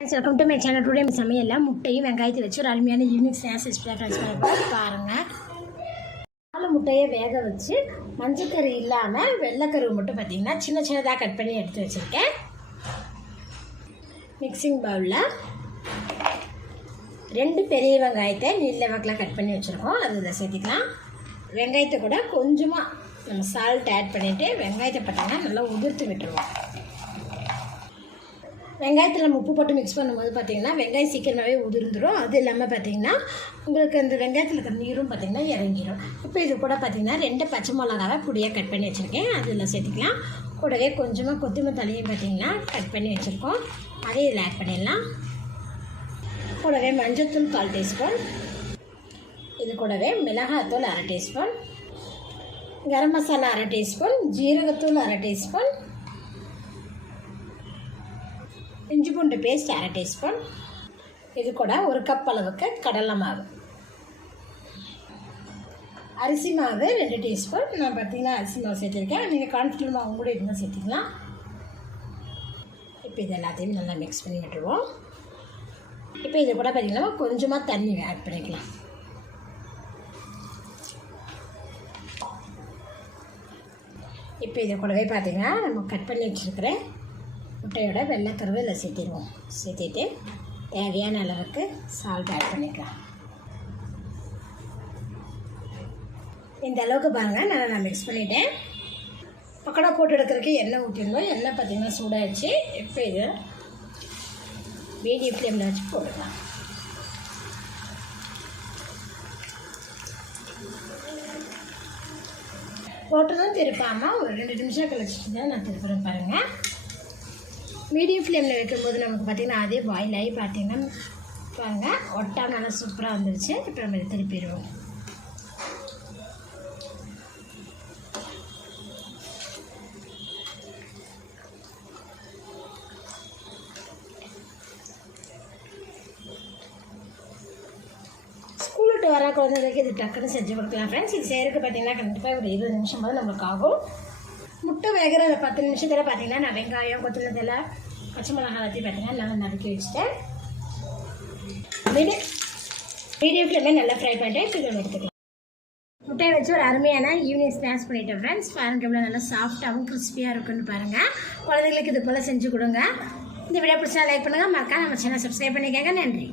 Welcome to my channel today சமையலில் முட்டையும் வெங்காயத்தை வச்சு ஒரு அருமையான யூனிக் ஸ்நாக்ஸ் ரெசிபி ஃப்ரெண்ட்ஸ் பண்ண பாருங்கள் நாலு முட்டையை வேக வச்சு மஞ்சக்கரு இல்லாமல் வெள்ளைக்கருவு மட்டும் பார்த்தீங்கன்னா சின்ன சின்னதாக கட் பண்ணி எடுத்து வச்சுருக்கேன். மிக்சிங் பவுலில் ரெண்டு பெரிய வெங்காயத்தை நீல வாக்கில் கட் பண்ணி வச்சுருக்கோம். அது இதை சேர்த்திக்கலாம். வெங்காயத்தை கூட கொஞ்சமாக நம்ம சால்ட் ஆட் பண்ணிவிட்டு வெங்காயத்தை பார்த்தீங்கன்னா நல்லா உதிர்த்து விட்டுருவோம். வெங்காயத்தில் நம்ம உப்பு போட்டு மிக்ஸ் பண்ணும்போது பார்த்தீங்கன்னா வெங்காயம் சீக்கிரமாகவே உதிர்ந்துடும் அது இல்லாமல் பார்த்தீங்கன்னா உங்களுக்கு அந்த வெங்காயத்தில் இருக்கிற நீரும் பார்த்தீங்கன்னா இறங்கிடும் இப்போ இது கூட பார்த்தீங்கன்னா ரெண்டு பச்சை மிளகாவை பொடியாக கட் பண்ணி வச்சுருக்கேன். அதில் சேர்த்துக்கலாம். கூடவே கொஞ்சமாக கொத்தமல்லி தலையும் பார்த்தீங்கன்னா கட் பண்ணி வச்சுருக்கோம். அதையும் இதில் ஆட் பண்ணிடலாம். கூடவே மஞ்சள்தூள் கால் டீஸ்பூன். இது கூடவே மிளகாத்தூள் அரை டீஸ்பூன். கரம் மசாலா அரை டீஸ்பூன். ஜீரகத்தூள் அரை டீஸ்பூன். இஞ்சி பூண்டு பேஸ்ட் அரை டீஸ்பூன். இது கூட ஒரு கப் அளவுக்கு கடலை மாவு. அரிசி மாவு ரெண்டு டீஸ்பூன். நான் பார்த்தீங்கன்னா அரிசி மாவு சேர்த்துருக்கேன். நீங்கள் கான்ஃபிளவர் மாவு கூட இருந்தால் சேர்த்துக்கலாம். இப்போ இது எல்லாத்தையும் நல்லா மிக்ஸ் பண்ணி விட்டுருவோம். இப்போ இது கூட பார்த்திங்கன்னா கொஞ்சமாக தண்ணி ஆட் பண்ணிக்கலாம். இப்போ இது கூடவே பார்த்தீங்கன்னா நம்ம கட் பண்ணி வச்சுருக்கிறேன் முட்டையோட வெள்ளைக்கருவை இதில் சேர்த்திடுவோம் சேர்த்திட்டு தேவையான அளவுக்கு சால்ட் ஆட் பண்ணிக்கலாம். இந்த அளவுக்கு பாருங்கள் நல்லா நான் மிக்ஸ் பண்ணிவிட்டேன் பக்கடா போட்டு எடுக்கிறதுக்கு எண்ணெய் ஊற்றிருந்தோம் எண்ணெய் பார்த்திங்கன்னா சூடாகிடுச்சு இப்போ இது மீடியம் ஃப்ளேமில் வச்சு போட்டுக்கலாம். போட்டதும் திருப்பாமல் ஒரு ரெண்டு நிமிஷம் கழிச்சிட்டு தான் நான் திருப்புறேன் பாருங்கள் மீடியம் ஃப்ளேமில் வைக்கும்போது நமக்கு பார்த்திங்கன்னா அதே பாயில் ஆகி பார்த்திங்கன்னா பாருங்கள் ஒட்டா நல்லா சூப்பராக வந்துருச்சு. இப்போ நம்ம இதை திருப்பிடுவோம். விட்டு வர குழந்தைங்களுக்கு இது டக்குன்னு செஞ்சு கொடுக்கலாம். ஃப்ரெண்ட்ஸ் இது செய்கிறதுக்கு பார்த்தீங்கன்னா கண்டிப்பாக ஒரு இருபது நிமிஷம் போது நம்மளுக்கு ஆகும். முட்டை வேகிற பத்து நிமிஷத்தில் பார்த்தீங்கன்னா நான் வெங்காயம் கொத்தமல்லி தலை பச்சை மிளகாய் எல்லாத்தையும் பார்த்தீங்கன்னா நல்லா நறுக்கி வச்சுட்டேன். மீடியம் மீடியம் ஃப்ளேமே நல்லா ஃப்ரை பண்ணிட்டு சிக்கன் எடுத்துக்கலாம். முட்டையை வச்சு ஒரு அருமையான ஈவினிங் ஸ்நாக்ஸ் பண்ணிட்டேன் ஃப்ரெண்ட்ஸ் பாருங்க எவ்வளோ நல்லா சாஃப்டாகவும் கிறிஸ்பியாக இருக்குன்னு பாருங்கள் குழந்தைங்களுக்கு இது போல் செஞ்சு கொடுங்க. இந்த வீடியோ பிடிச்சா லைக் பண்ணுங்கள் மறக்காம நம்ம சேனல் சப்ஸ்கிரைப் பண்ணிக்கங்க. நன்றி.